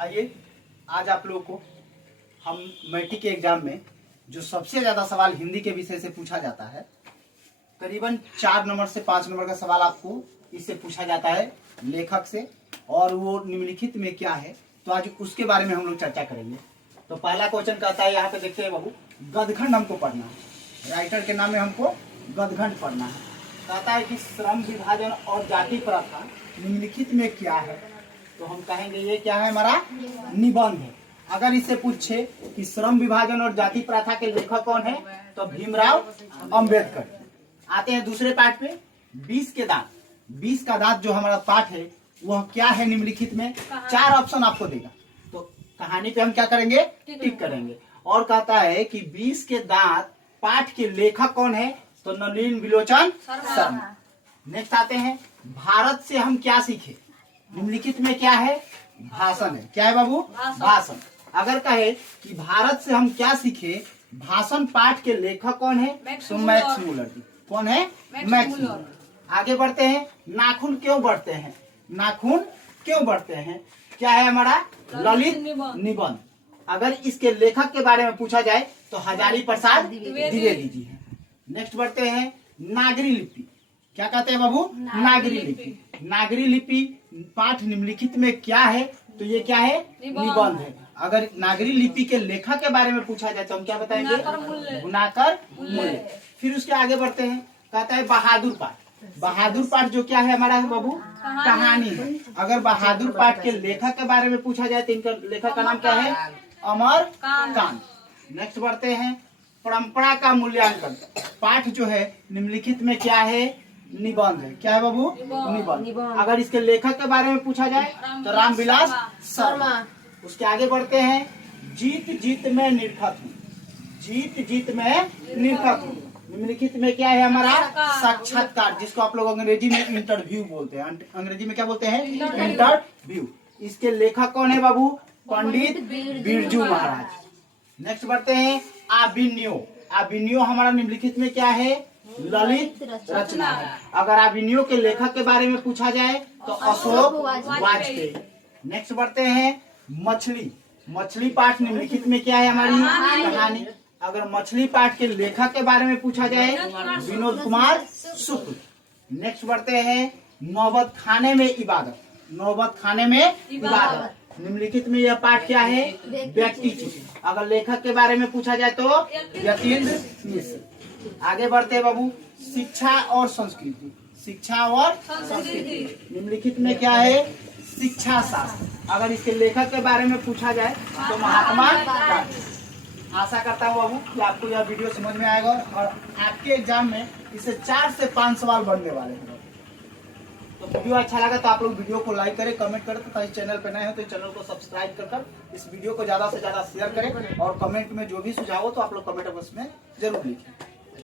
आइए आज आप लोगों को हम मैट्रिक के एग्जाम में जो सबसे ज्यादा सवाल हिंदी के विषय से पूछा जाता है, करीबन 4 नंबर से 5 नंबर का सवाल आपको इससे पूछा जाता है लेखक से, और वो निम्नलिखित में क्या है, तो आज उसके बारे में हम लोग चर्चा करेंगे। तो पहला क्वेश्चन कहता है, यहाँ पे देखते हैं बाबू, गदखंड हमको पढ़ना है। राइटर के नाम में हमको गदखंड पढ़ना है। कहता है कि श्रम विभाजन और जाति प्रथा निम्नलिखित में क्या है, तो हम कहेंगे ये क्या है, हमारा निबंध है। अगर इससे पूछे कि श्रम विभाजन और जाति प्रथा के लेखक कौन है, तो भीमराव अंबेडकर। आते हैं दूसरे पाठ पे, 20 के दांत। 20 का दांत जो हमारा पाठ है वह क्या है निम्नलिखित में, 4 ऑप्शन आपको देगा। तो कहानी पे हम क्या करेंगे, टिक करेंगे। और कहता है कि 20 के दांत पाठ के लेखक कौन है, तो नलिन विलोचन शर्मा। नेक्स्ट आते हैं, भारत से हम क्या सीखे, निम्नलिखित में क्या है, भाषण है। क्या है बाबू, भाषण। अगर कहे कि भारत से हम क्या सीखे, भाषण पाठ के लेखक कौन है, तो मैक्स मूलर। कौन है, मैक्स मूलर। आगे बढ़ते हैं, नाखून क्यों बढ़ते हैं, नाखून क्यों बढ़ते हैं, क्या है हमारा ललित निबंध। अगर इसके लेखक के बारे में पूछा जाए तो हजारी प्रसाद द्विवेदी जी है। नेक्स्ट बढ़ते हैं, नागरी लिपि। क्या कहते हैं बाबू, नागरी लिपि। नागरी लिपि पाठ निम्नलिखित में क्या है, तो ये क्या है, निबंध है। अगर नागरी लिपि के लेखक के बारे में पूछा जाए तो हम क्या बताएंगे, गुणाकर मूल्य। फिर उसके आगे बढ़ते हैं, कहता है बहादुर पाठ। बहादुर पाठ जो क्या है हमारा बाबू, कहानी है। अगर बहादुर पाठ के लेखक के बारे में पूछा जाए तो इनका लेखक का नाम क्या है, अमर कांत। नेक्स्ट बढ़ते हैं, परंपरा का मूल्यांकन। पाठ जो है निम्नलिखित में क्या है, निबंध है। क्या है बाबू, निबंध। अगर इसके लेखक के बारे में पूछा जाए तो रामविलास शर्मा। उसके आगे बढ़ते हैं, जीत जीत में निरखत हूँ। जीत जीत में निरखत हूँ निम्नलिखित में क्या है हमारा, साक्षात्कार, जिसको आप लोग अंग्रेजी में इंटरव्यू बोलते हैं। अंग्रेजी में क्या बोलते हैं, इंटरव्यू। इसके लेखक कौन है बाबू, पंडित बिरजू महाराज। नेक्स्ट बढ़ते हैं, आबिन्यो। आबिन्यो हमारा निम्नलिखित में क्या है, ललित रचना है। अगर आबिन्यो के लेखक के बारे में पूछा जाए तो अशोक वाजपेयी। नेक्स्ट बढ़ते हैं, मछली। मछली पाठ निम्नलिखित में क्या है, हमारी कहानी। अगर मछली पाठ के लेखक के बारे में पूछा जाए, विनोद कुमार शुक्ल। नेक्स्ट बढ़ते हैं, नौबत खाने में इबादत। नौबत खाने में इबादत निम्नलिखित में यह पाठ क्या है, व्यक्ति चित्र। अगर लेखक के बारे में पूछा जाए तो यतीन्द्र मिश्र। आगे बढ़ते हैं बाबू, शिक्षा और संस्कृति। शिक्षा और संस्कृति निम्नलिखित में क्या है, शिक्षा शास्त्र। अगर इसके लेखक के बारे में पूछा जाए तो महात्मा गांधी। आशा करता हूँ बाबू कि आपको यह वीडियो समझ में आएगा और आपके एग्जाम में इससे 4 से 5 सवाल बनने वाले हैं। तो वीडियो अच्छा लगा तो आप लोग वीडियो को लाइक करें, कमेंट करें, तथा इस चैनल पर नए हो तो चैनल को सब्सक्राइब कर इस वीडियो को ज्यादा से ज्यादा शेयर करें, और कमेंट में जो भी सुझाव हो तो आप लोग कमेंट बॉक्स में जरूर लिखें।